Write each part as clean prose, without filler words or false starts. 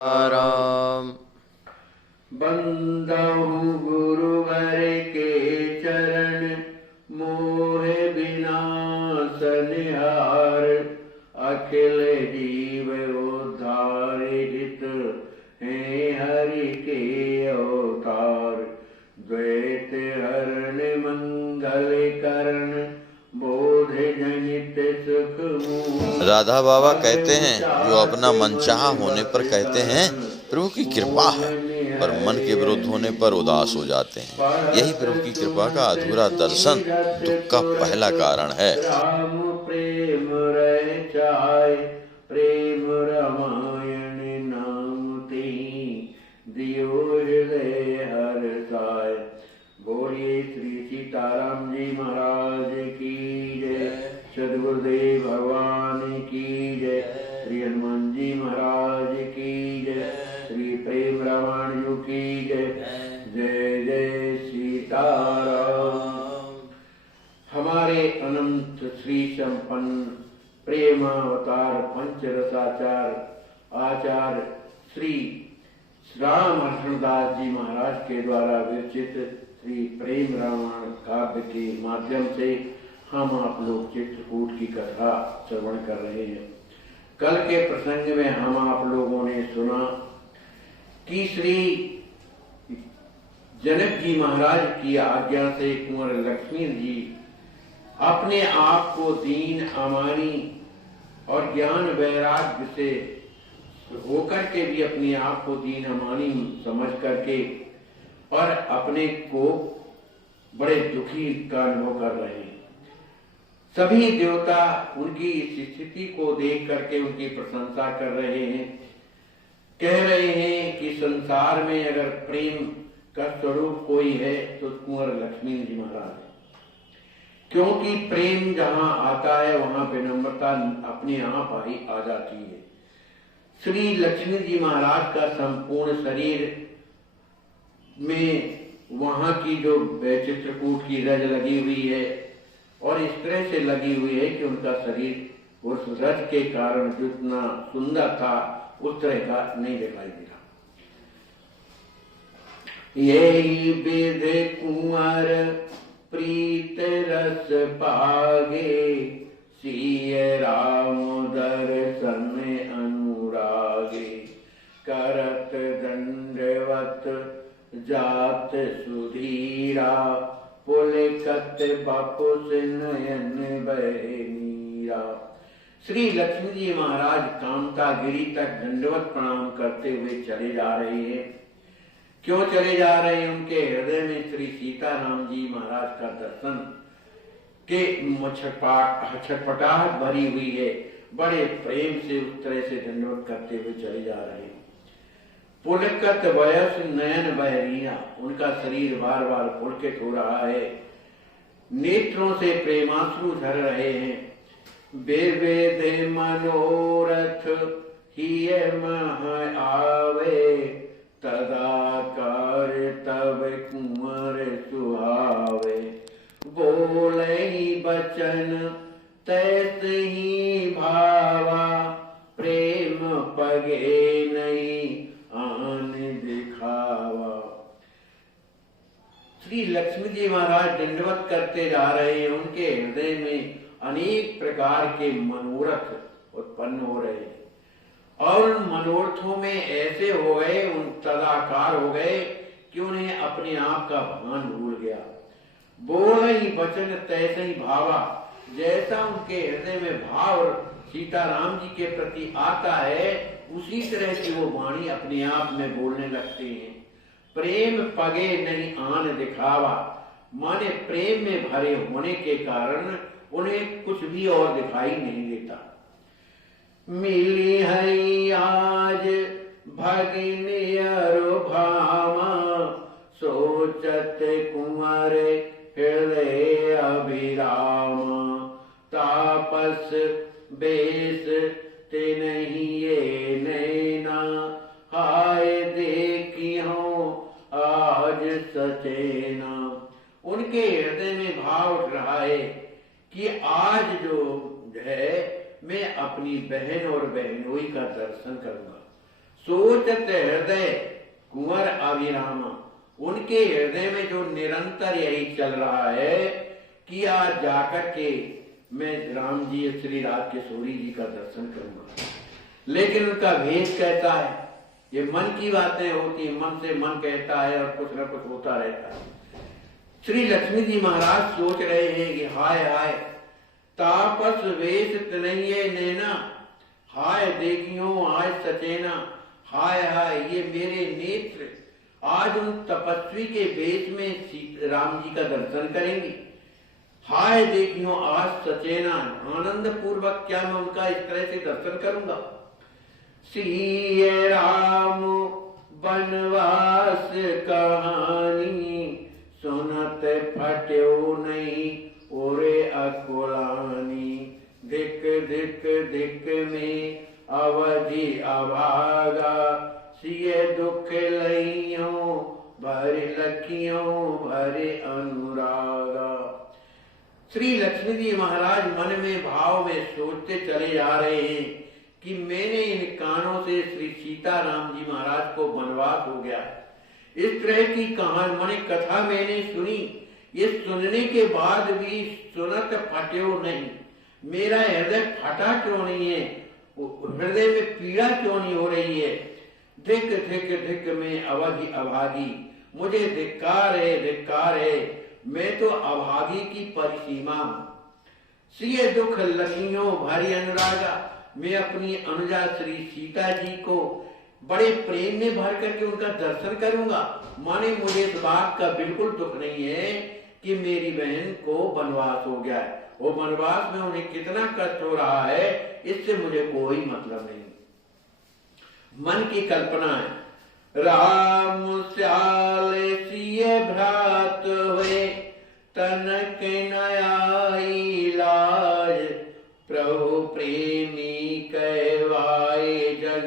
राम। बंदहु गुरुवर के चरण, मोह विनाश निहार। अखिल जीव उद्धार हित, हैं हरि के अवतार। द्वैत हरण मंगल करण, बोध जनित सुख मूल। राधा बाबा कहते हैं, जो अपना मनचाहा होने पर कहते हैं प्रभु की कृपा है, और मन के विरुद्ध होने पर उदास हो जाते हैं। यही प्रभु की कृपा का अधूरा दर्शन दुख का पहला कारण है। राम प्रेम रह चाहे, प्रेम रामायण नाम तेहि, दियो हृदय हर्षाय। बोलिए श्री सीताराम जी महाराज की जय, सद्गुरुदेव भगवान की जय, श्री हनुमान जी महाराज की जय, श्री प्रेम रामायण जी की जय। जय जय सीताराम। हमारे अनंत श्री संपन्न प्रेमावतार पंचरसाचार आचार्य श्री राम हर्षदास जी महाराज के द्वारा विरचित श्री प्रेम रामायण काव्य के माध्यम से हम आप लोग चित्रकूट की कथा श्रवण कर रहे हैं। कल के प्रसंग में हम आप लोगों ने सुना कि श्री जनक जी महाराज की आज्ञा से कुंवर लक्ष्मण जी अपने आप को दीन अमानी और ज्ञान वैराग्य से होकर के भी अपने आप को दीन अमानी समझ करके और अपने को बड़े दुखी का अनुभव कर रहे हैं। सभी देवता उनकी इस स्थिति को देख करके उनकी प्रशंसा कर रहे हैं, कह रहे हैं कि संसार में अगर प्रेम का स्वरूप कोई है तो कुंवर लक्ष्मण जी महाराज है, क्योंकि प्रेम जहां आता है वहां विनम्रता अपने आप ही आ जाती है। श्री लक्ष्मण जी महाराज का संपूर्ण शरीर में वहां की जो चित्रकूट की रज लगी हुई है और इस तरह से लगी हुई है कि उनका शरीर उस रज के कारण जितना सुंदर था उस तरह का नहीं दिखाई दे रहा। यही विधि कुंवर प्रीत रस पागे, सिय राम दर्शन अनुरागे। करत दंडवत जात सुधीरा, पुलकत बपुस नयन बहे नीरा। श्री लक्ष्मण जी महाराज कामतागिरी तक दंडवत प्रणाम करते हुए चले जा रहे हैं। क्यों चले जा रहे हैं? उनके हृदय में श्री सीताराम जी महाराज का दर्शन के छटपटाहट भरी हुई है। बड़े प्रेम से उस तरह से दंडवत करते हुए चले जा रहे हैं। पुलकत वयस नयन बहरीना, उनका शरीर बार बार पुलकित हो रहा है, नेत्रों से प्रेमाश्रु झर रहे हैं। बेवेद मनोरथ ही मह आवे, तदाकार तब कुंवर सुहावे। बोलहि बचन तैस ही भावा, प्रेम पगे नहीं आन दिखावा। श्री लक्ष्मी जी महाराज दंडवत करते जा रहे हैं। उनके हृदय में अनेक प्रकार के मनोरथ उत्पन्न हो रहे हैं और उन मनोरथों में ऐसे हो गए, उन तदाकार हो गए कि उन्हें अपने आप का भान भूल गया। बोल ही वचन तैसे ही भावा, जैसा उनके हृदय में भाव सीताराम जी के प्रति आता है उसी तरह की वो वाणी अपने आप में बोलने लगते हैं। प्रेम पगे नहीं आन दिखावा, माने प्रेम में भरे होने के कारण उन्हें कुछ भी और दिखाई नहीं देता। मिली है आज भगिनी भामा, सोचत कुंवर हृदय अभिरामा। तापस बेस ते नहीं ये नैना, हाय देखी हूँ आज सचेना। उनके हृदय में भाव उठ रहा है कि आज जो है मैं अपनी बहन और बहनोई का दर्शन करूंगा। सोचत हृदय कुंवर अभिरामा। उनके हृदय में जो निरंतर यही चल रहा है कि आज जाकर के मैं राम जी श्री राज किशोरी जी का दर्शन करूंगा, लेकिन उनका भेष कैसा है? ये मन की बातें होती, मन से मन कहता है और कुछ न कुछ होता रहता है। श्री लक्ष्मी जी महाराज सोच रहे हैं कि हाय हाय तापस वेश तनये नैना, हाय देखियो आज सचेना, हाय हाय ये मेरे नेत्र आज उन तपस्वी के वेश में राम जी का दर्शन करेंगे। हाय देखियो आज सचेना, आनंद पूर्वक क्या मैं उनका इस तरह से दर्शन करूंगा। श्री राम वनवास कहानी, सुनत फट्यो नहीं ओरे अकुलानी। दिक दिक दिक में अवधि अभागा, सिए दुख लइयो भरे लखियों भरे अनुरागा। श्री लक्ष्मी जी महाराज मन में भाव में सोचते चले जा रहे हैं कि मैंने इन कानों से श्री सीताराम जी महाराज को वनवास हो गया, इस तरह की कहानी मैंने कथा मैंने सुनी, ये सुनने के बाद भी सुनत फट्यो नहीं, मेरा हृदय फटा क्यों नहीं है, हृदय में पीड़ा क्यों नहीं हो रही है। धिक धिक धिक में अवधि अभागी, मुझे धिक्कार है, मैं तो अभागी की परिसीमा हूं। सिए दुख लखियों भरी अनुरागा, मैं अपनी अनुजा श्री सीता जी को बड़े प्रेम में भर करके उनका दर्शन करूंगा। माने मुझे इस बात का बिल्कुल दुख नहीं है कि मेरी बहन को वनवास हो गया है, वो वनवास में उन्हें कितना कष्ट हो रहा है इससे मुझे कोई मतलब नहीं। मन की कल्पना है, राम श्याल सिए भ्रात हुए, तनक नयाई लाज, प्रभु प्रेमी कहवाए जग,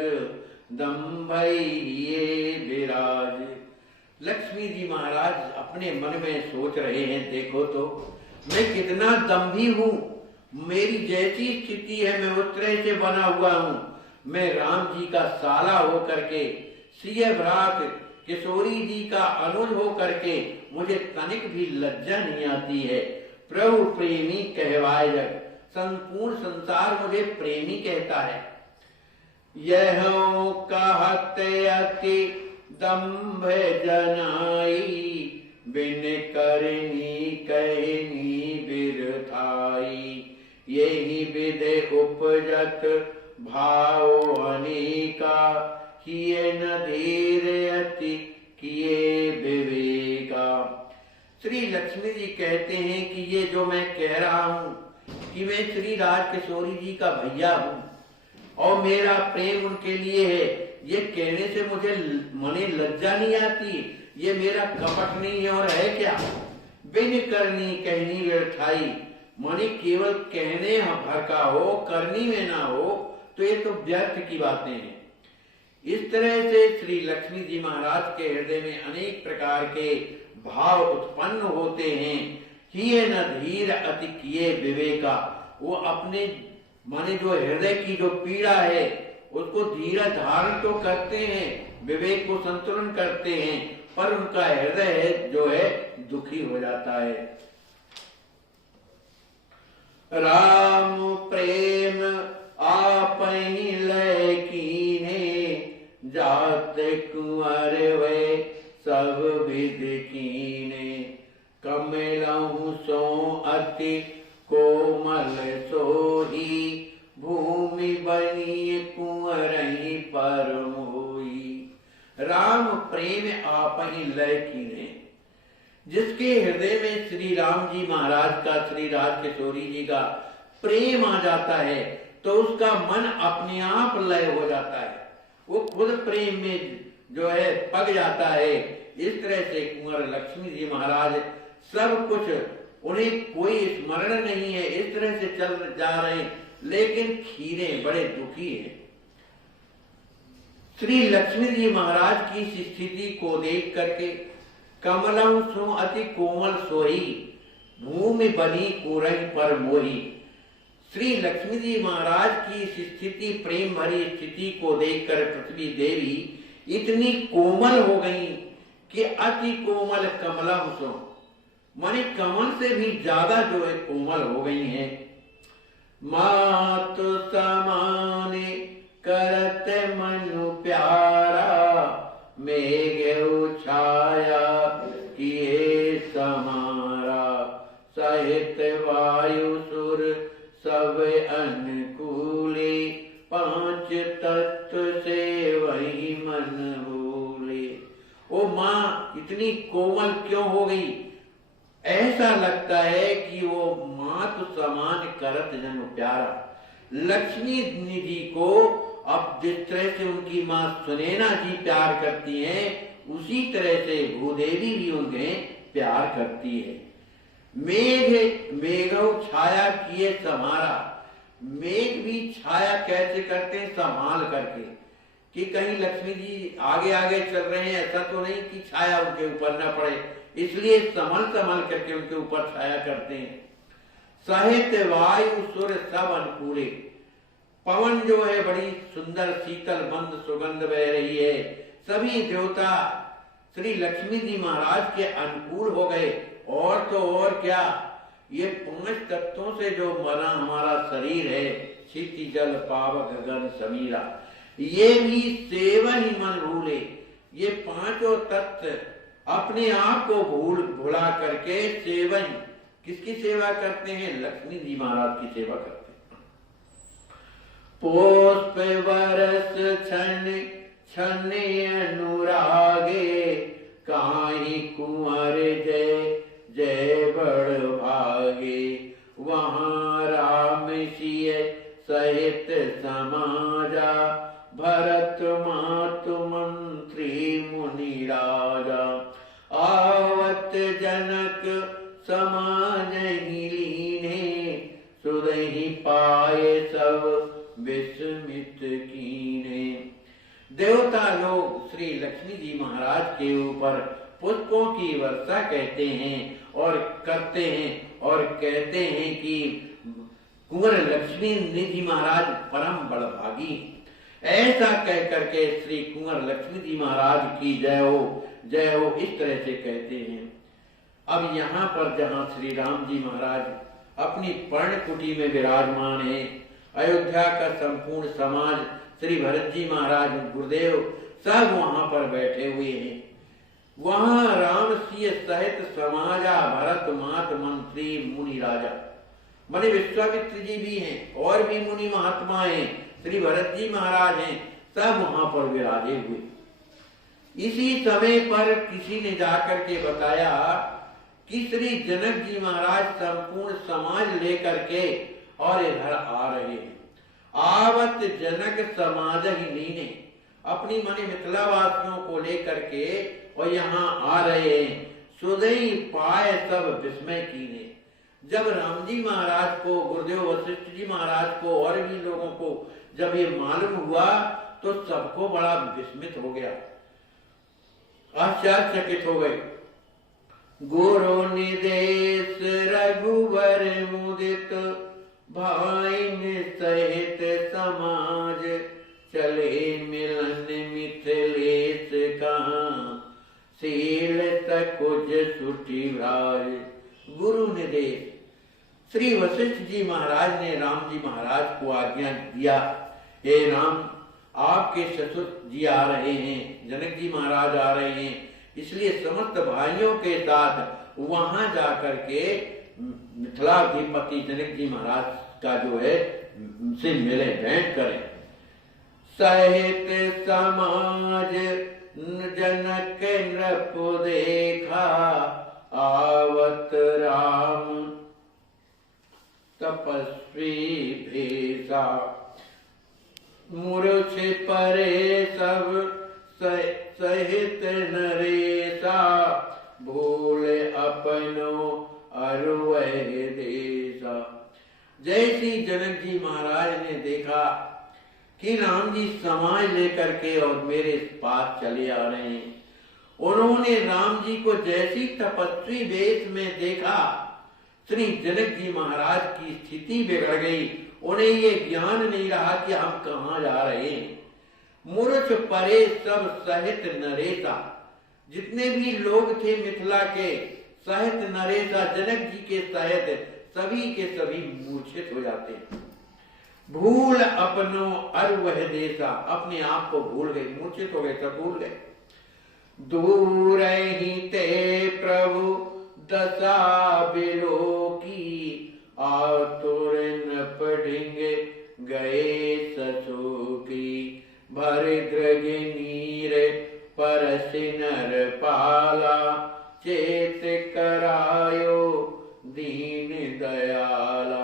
दम्भई विराज। लक्ष्मी जी महाराज अपने मन में सोच रहे हैं, देखो तो मैं कितना दम्भी हूं, मेरी जैसी स्थिति है मैं उस तरह से बना हुआ हूं। मैं राम जी का साला हो करके, सिय भ्रात किशोरी जी का अनुज हो करके मुझे तनिक भी लज्जा नहीं आती है। प्रभु प्रेमी कहवाए जग, संपूर्ण संसार मुझे प्रेमी कहता है। यह कहते अति दम्भ जनाई, बिन करनी कहनी बिरथाई, यही विधे उपजत भाव अनेका, किए न धीर अति किए विवेका। श्री लक्ष्मी जी कहते हैं कि ये जो मैं कह रहा हूं कि मैं श्री राज किशोरी जी का भैया हूं और मेरा प्रेम उनके लिए है, ये कहने से मुझे मने लज्जा नहीं आती, ये मेरा कपट नहीं है और है क्या। बिन करनी कहनी व्यर्थाई, माने केवल कहने भर का हो, करनी में ना हो तो ये तो व्यर्थ की बातें हैं। इस तरह से श्री लक्ष्मी जी महाराज के हृदय में अनेक प्रकार के भाव उत्पन्न होते हैं। किए न धीर अति किए विवेका, वो अपने माने जो हृदय की जो पीड़ा है उसको धीरा धारण तो करते हैं, विवेक को संतुलन करते हैं, पर उनका हृदय जो है दुखी हो जाता है। राम प्रेम आप ही लय कीने, जात कुंवर वे सब विध कीने, कमलहु सो अति कोमल सोही, भूमि बनी कुंवरही पर मोही। राम प्रेम आप ही लय कीने, जिसके हृदय में श्री राम जी महाराज का, श्री राज किशोरी जी का प्रेम आ जाता है तो उसका मन अपने आप लय हो जाता है, वो खुद प्रेम में जो है पग जाता है। इस तरह से कुंवर लक्ष्मी जी महाराज सब कुछ, उन्हें कोई स्मरण नहीं है, इस तरह से चल जा रहे हैं, लेकिन खीरे बड़े दुखी हैं। श्री लक्ष्मी जी महाराज की स्थिति को देख करके कमलम सो अति कोमल सोही, भूमि बनी कुरही पर मोही, श्री लक्ष्मी जी महाराज की इस स्थिति, प्रेम भरी स्थिति को देखकर पृथ्वी देवी इतनी कोमल हो गई कि अति कोमल कमला हुसो, माने कमल से भी ज्यादा जो है कोमल हो गई हैं। मातु समाने करत मनु प्यारा, मेघ छाया किए समारा, सहित वायु सुर सब अनुकूले, पांच तत्व से वही मन भूले। ओ माँ इतनी कोमल क्यों हो गई? ऐसा लगता है कि वो मातु समान करत जन प्यारा। लक्ष्मी निधि को अब जिस तरह से उनकी माँ सुनैना जी प्यार करती हैं, उसी तरह से भूदेवी भी उन्हें प्यार करती है। मेघ छाया किए समारा, मेघ भी छाया कैसे करते हैं? संभाल करके, कि कहीं लक्ष्मी जी आगे आगे चल रहे हैं, ऐसा तो नहीं कि छाया उनके ऊपर न पड़े, इसलिए संभल संभल करके उनके ऊपर छाया करते हैं। साहित्य वायु सुर सब अनुकूले, पवन जो है बड़ी सुंदर शीतल मंद सुगंध बह रही है, सभी देवता श्री लक्ष्मी जी महाराज के अनुकूल हो गए। और तो और क्या, ये पांच तत्वों से जो बना हमारा शरीर है, क्षिति जल पावक गगन समीरा, ये भी सेवा ही मन भूले। ये पांचों तत्व अपने आप को भुला करके सेवन, किसकी सेवा करते हैं? लक्ष्मी जी महाराज की सेवा करते हैं। पुष्प बरस छन छन अनुरागे, काहि कुंवर जय जय बड़ भागे, वहाँ राम सिय सहित समाजा, भरत मातु मंत्री मुनि राजा, आवत जनक समाज लीने, सुरहि पाए सब विस्मित कीने। देवता लोग श्री लक्ष्मी जी महाराज के ऊपर पुष्पों की वर्षा कहते हैं और करते हैं और कहते हैं कि कुंवर लक्ष्मी निधि महाराज परम बड़भागी। ऐसा कह करके श्री कुंवर लक्ष्मी जी महाराज की जय हो, इस तरह से कहते हैं। अब यहाँ पर जहाँ श्री राम जी महाराज अपनी पर्णकुटी में विराजमान है, अयोध्या का संपूर्ण समाज, श्री भरत जी महाराज, गुरुदेव सब वहां पर बैठे हुए हैं। वहां राम सिय सहित समाजा, भरत मात मंत्री मुनि राजा, माने विश्वामित्र जी भी हैं और भी मुनि महात्मा हैं, श्री भरत जी महाराज हैं, सब वहां पर विराजे हुए। इसी समय पर किसी ने जाकर के बताया कि श्री जनक जी महाराज संपूर्ण समाज लेकर के और इधर आ रहे हैं। आवत जनक समाज ही लीने, अपनी माने मिथिला वासियों को लेकर के और यहाँ आ रहे हैं। सुदई पाए सब विस्मय कीने, जब राम जी महाराज को, गुरुदेव वशिष्ठ जी महाराज को और भी लोगों को जब ये मालूम हुआ तो सबको बड़ा विस्मित हो गया, आश्चर्यचकित हो गए। गुरु निदेश रघुवर मुदित, भाई सहित समाज, चले मिलन मिथिलेश कहाँ, शील तकुज सुठी राज। गुरु निदेश, श्री वशिष्ठ जी महाराज ने राम जी महाराज को आज्ञा दिया, हे राम आपके ससुर जी आ रहे हैं, जनक जी महाराज आ रहे हैं, इसलिए समस्त भाइयों के साथ वहां जाकर के मिथिलाधिपति जनक जी महाराज का जो है से मिले, भेंट करें। सहित समाज जनक नृप देखा, आवत राम तपस्वी भेषा, मूर्छ परे सब सहित नरेशा, भूल अपनो अरुवह देशा। जैसी जनक जी महाराज ने देखा कि राम जी समाज लेकर के और मेरे पास चले आ रहे हैं, उन्होंने राम जी को जैसी तपस्वी वेश में देखा, श्री जनक जी महाराज की स्थिति बिगड़ गई। उन्हें ये ज्ञान नहीं रहा कि हम कहाँ जा रहे हैं। मूर्छ परे सब सहित नरेसा, जितने भी लोग थे मिथिला के सहित नरेसा, जनक जी के सहित सभी के सभी मूर्छित हो जाते हैं। भूल अपनो अर वह देसा, अपने आप को भूल गए, मूर्छित हो गए, सब भूल गए। दूर ही ते प्रभु दशा बिलो की, आतुर न पढ़ेंगे गए ससु की। भर ग्रग नीर परसिनर पाला, चेत करायो दीन दयाला।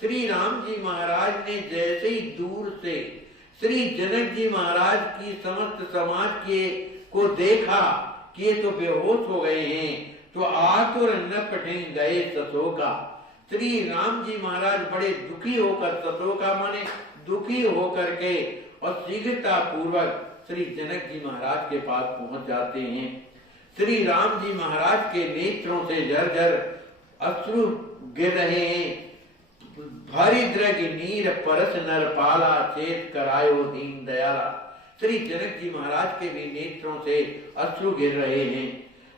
श्री राम जी महाराज ने जैसे ही दूर से श्री जनक जी महाराज की समस्त समाज के को देखा कि ये तो बेहोश हो गए हैं, तो आतुर न पटें गए ससोका। श्री राम जी महाराज बड़े दुखी होकर, ससोका माने दुखी होकर के, और शीघ्रता पूर्वक श्री जनक जी महाराज के पास पहुंच जाते हैं। श्री राम जी महाराज के नेत्रों से झरझर अश्रु गिर रहे हैं। भारी द्रग नीर परस नर पाला, चेत करायो दीन दयाला। श्री जनक जी महाराज के भी नेत्रों से अश्रु गिर रहे हैं।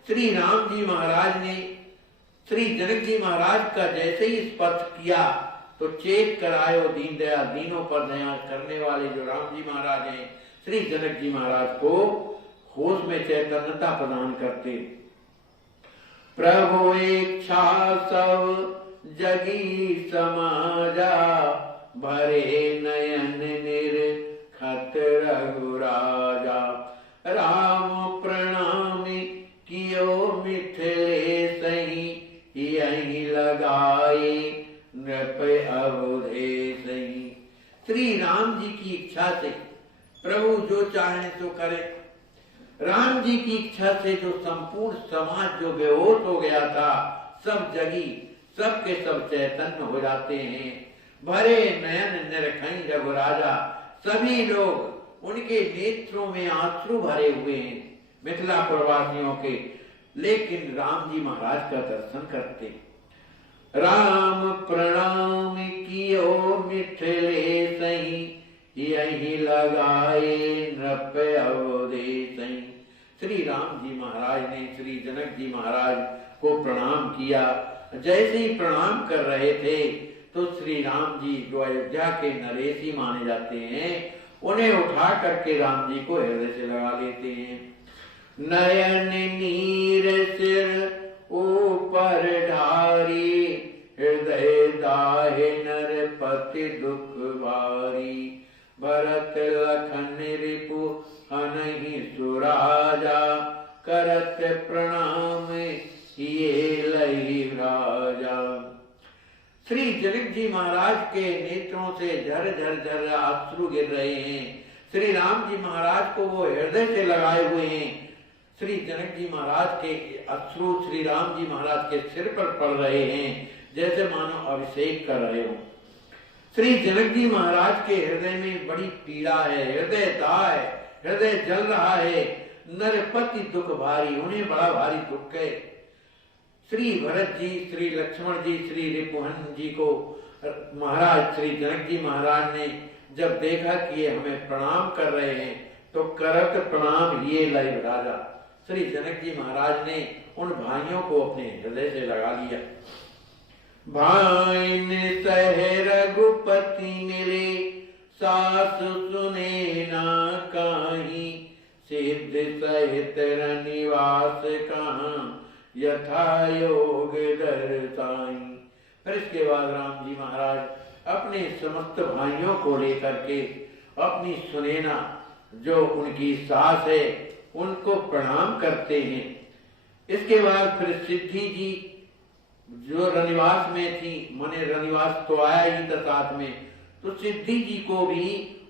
श्री राम जी महाराज ने श्री जनक जी महाराज का जैसे ही स्पर्श किया तो चेत करायो दीन दयाल, दीनों पर दया करने वाले जो राम जी महाराज हैं, श्री जनक जी महाराज को होश में चैतन्यता प्रदान करते। प्रभु इच्छा सब जगी समाजा, भरे नयन निर्खत रघुराजा। राम प्रणामी कियो मिथिले सही, यही लगाए नृप अवधे सही। श्री राम जी की इच्छा से प्रभु जो चाहे तो करे। राम जी की इच्छा से जो संपूर्ण समाज जो बेहोश हो गया था, सब जगी, सब के सब चैतन्य हो जाते हैं। भरे नयन निरखई रघुराजा, सभी लोग उनके नेत्रों में आंसू भरे हुए हैं मिथिला प्रवासियों के, लेकिन राम जी महाराज का दर्शन करते। राम प्रणाम कियो मिथिले सही, यही लगाए नृप अवधे सही। श्री राम जी महाराज ने श्री जनक जी महाराज को प्रणाम किया। जैसे ही प्रणाम कर रहे थे तो श्री राम जी जो अयोध्या के नरेशी माने जाते हैं, उन्हें उठा करके राम जी को हृदय से लगा लेते हैं। नयन नीर सिर ऊपर ढारी, हृदय दाहे नरपति दुख भारी। भरत लखन रिपु हनहि सुराजा, करत प्रणाम ये लही राजा। श्री जनक जी महाराज के नेत्रों से झर झर झर अश्रु गिर रहे हैं। श्री राम जी महाराज को वो हृदय से लगाए हुए हैं। श्री जनक जी महाराज के अश्रु श्री राम जी महाराज के सिर पर पड़ रहे हैं, जैसे मानो अभिषेक कर रहे हो। श्री जनक जी महाराज के हृदय में बड़ी पीड़ा है, हृदय दाह है, हृदय जल रहा है। नरपति दुख भारी, उन्हें बड़ा भारी दुख है। श्री भरत जी, श्री लक्ष्मण जी, श्री रिपुहन जी को महाराज श्री जनक जी महाराज ने जब देखा कि ये हमें प्रणाम कर रहे हैं, तो करत प्रणाम ये लय राजा। श्री जनक जी महाराज ने उन भाइयों को अपने हृदय से लगा लिया। भाइन सह रघुपति मिले, सास सुने ना काही। सिद्ध सहित निवास कहाँ, यथा योग दर्शाई। फिर इसके बाद राम जी महाराज अपने समस्त भाइयों को लेकर के अपनी सुनैना जो उनकी सास है उनको प्रणाम करते हैं। इसके बाद फिर सिद्धि जी जो रनिवास में थी, माने रनिवास तो आया ही था साथ में, तो सिद्धि जी को भी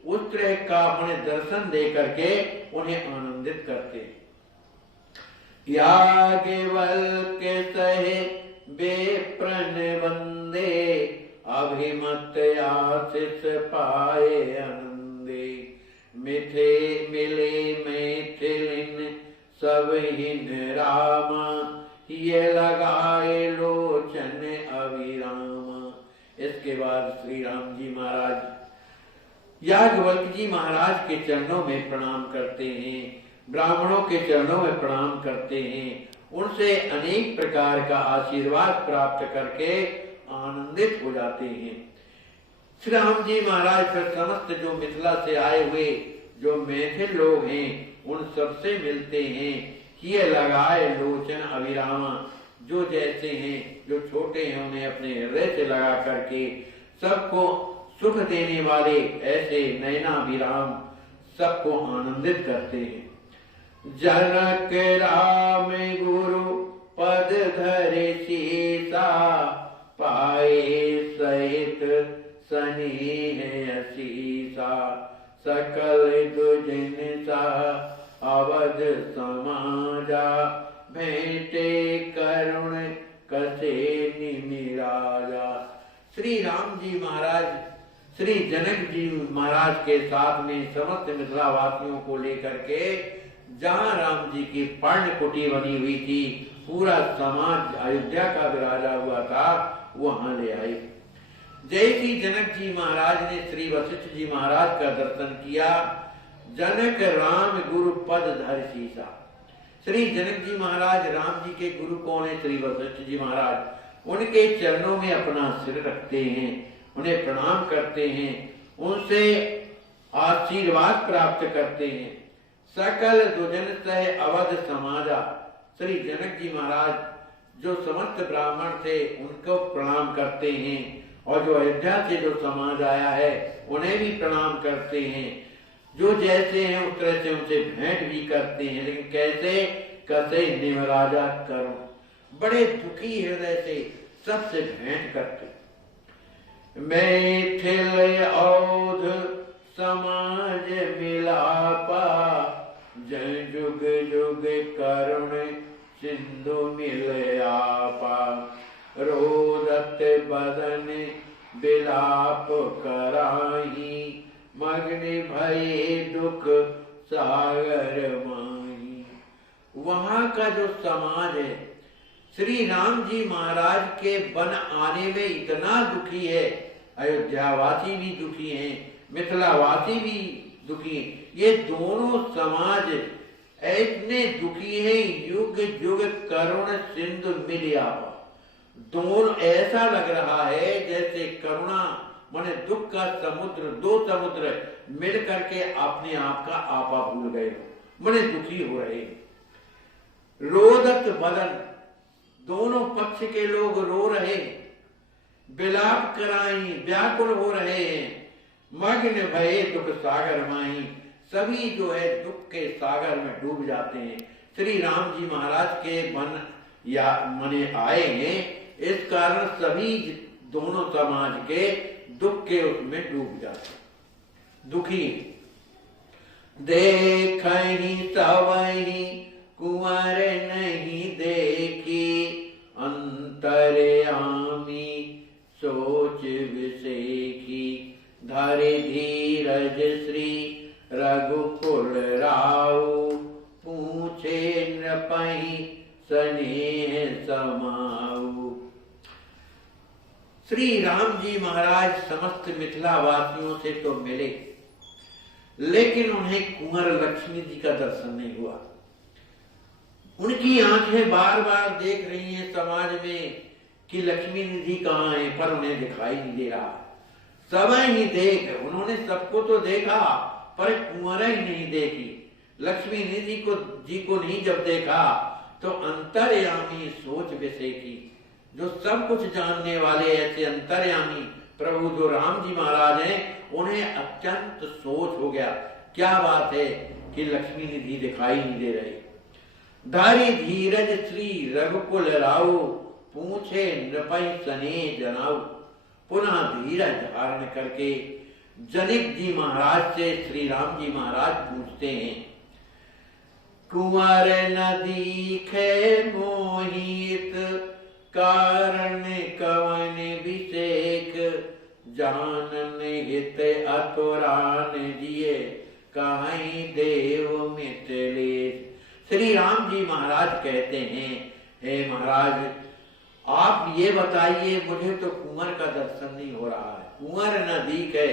उस तरह का माने दर्शन दे करके उन्हें आनंदित करते। या केवल के सहे बेप्रन वंदे, अभिमत आशीष पाए आनंदे। मिथे मिले मैथिलिन सब हिन रामा, ये लगाए लोचन बाद श्री राम जी महाराज याज्ञवल्क्य जी महाराज के चरणों में प्रणाम करते हैं, ब्राह्मणों के चरणों में प्रणाम करते हैं, उनसे अनेक प्रकार का आशीर्वाद प्राप्त करके आनंदित हो जाते हैं। श्री राम जी महाराज फिर समस्त जो मिथिला से आए हुए जो मैथिल लोग हैं उन सबसे मिलते हैं। किए लगाए लोचन अविरामा, जो जैसे हैं, जो छोटे हैं, उन्हें अपने हृदय से लगा करके सबको सुख देने वाले ऐसे नैना विराम सबको आनंदित करते हैं। जनक राम गुरु पद धरे सीसा, पाए सहित स्नेह असीसा, सकल दुजन सा अवध समाजा, भेंटे करुण कसे निमिराजा। श्री राम जी महाराज श्री जनक जी महाराज के साथ में समस्त मिथिला वासियों को लेकर के जहाँ राम जी की पर्ण कुटी बनी हुई थी, पूरा समाज अयोध्या का विराजा हुआ था, वहां ले आए। जैसे जनक जी महाराज ने श्री वशिष्ठ जी महाराज का दर्शन किया, जनक राम गुरु पद धर सीसा। श्री जनक जी महाराज राम जी के गुरु कौन है? श्री वशिष्ठ जी महाराज। उनके चरणों में अपना सिर रखते हैं, उन्हें प्रणाम करते हैं, उनसे आशीर्वाद प्राप्त करते हैं। सकल दुजन सह अवध समाजा। श्री जनक जी महाराज जो समस्त ब्राह्मण थे उनको प्रणाम करते हैं, और जो अयोध्या से जो समाज आया है उन्हें भी प्रणाम करते हैं। जो जैसे हैं उस तरह से उनसे भेंट भी करते हैं, लेकिन कैसे? कसे निमराजा करो, बड़े दुखी हृदय से सबसे भेंट करते। मैथिल औध समाज मिलापा, जय जुग जुग करुण सिंधु मिल आपा, रोदत बदन बिलाप कराही, मग्न भये दुख सागर माही। वहां का जो समाज है श्री राम जी महाराज के वन आने में इतना दुखी है, अयोध्यावासी भी दुखी हैं, मिथिलावासी भी दुखी हैं। ये दोनों समाज इतने दुखी हैं, युग युग करुण सिंधु मिल आपा। दोनों ऐसा लग रहा है जैसे करुणा माने दुख का समुद्र, दो समुद्र मिल करके अपने आप का आपा भूल गए हो, बड़े दुखी हो रहे हैं। रोदत बदन, दोनों पक्ष के लोग रो रहे, बिलाप कराई, व्याकुल हो रहे हैं। मग्न भये दुख सागर माही, सभी जो है दुख के सागर में डूब जाते हैं। श्री राम जी महाराज के वन या मने आए हैं, इस कारण सभी दोनों समाज के दुख के उसमें डूब जाते, दुखी। देखहि तवहि कुंवर नहीं देखी, अंतर्यामी सोच विसेखी, धरि धीरज श्री रघुकुल राऊ, पूछे नृपहि स्नेह समाऊ। श्री राम जी महाराज समस्त मिथिला वासियों से तो मिले, लेकिन उन्हें कुंवर लक्ष्मी जी का दर्शन नहीं हुआ। उनकी आंखें बार बार देख रही हैं समाज में कि लक्ष्मी निधि कहाँ है, पर उन्हें दिखाई नहीं दे रहा। सब ही देख, उन्होंने सबको तो देखा पर कुंवर ही नहीं देखी। लक्ष्मी निधि को नहीं जब देखा तो अंतर्यामी सोच विसेखी, जो सब कुछ जानने वाले ऐसे अंतर्यामी प्रभु जो राम जी महाराज हैं, उन्हें अत्यंत सोच हो गया। क्या बात है कि लक्ष्मी निधि दिखाई नहीं दे रही। धारी धीरज श्री रघुकुल राऊ, पूछे नृपहि स्नेह जनाऊ। पुनः धीरज धारण करके जनक जी महाराज से श्री राम जी महाराज पूछते हैं, कुंवर न दीखे मोहित, कारण कवन विषेक, जानन हित अतुरान जिये, कहीं देव मिथिलेश। श्री राम जी महाराज कहते हैं, हे महाराज, आप ये बताइए, मुझे तो कुंवर का दर्शन नहीं हो रहा है। कुंवर नदी के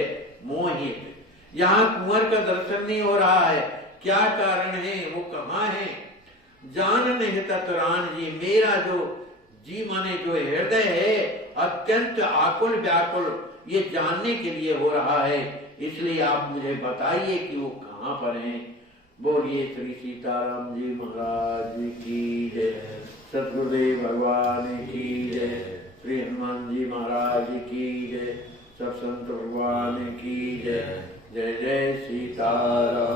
मोहित, यहाँ कुंवर का दर्शन नहीं हो रहा है, क्या कारण है, वो कहाँ है? जान नहीं ततरान जी, मेरा जो जी माने जो हृदय है अत्यंत आकुल व्याकुल ये जानने के लिए हो रहा है, इसलिए आप मुझे बताइए कि वो कहाँ पर हैं। बोलिए श्री सीताराम जी महाराज की जय, सतगुरुदेव भगवान की जय, श्री हनुमान जी महाराज की जय, सब संत भगवान की जय। जय जय सीताराम।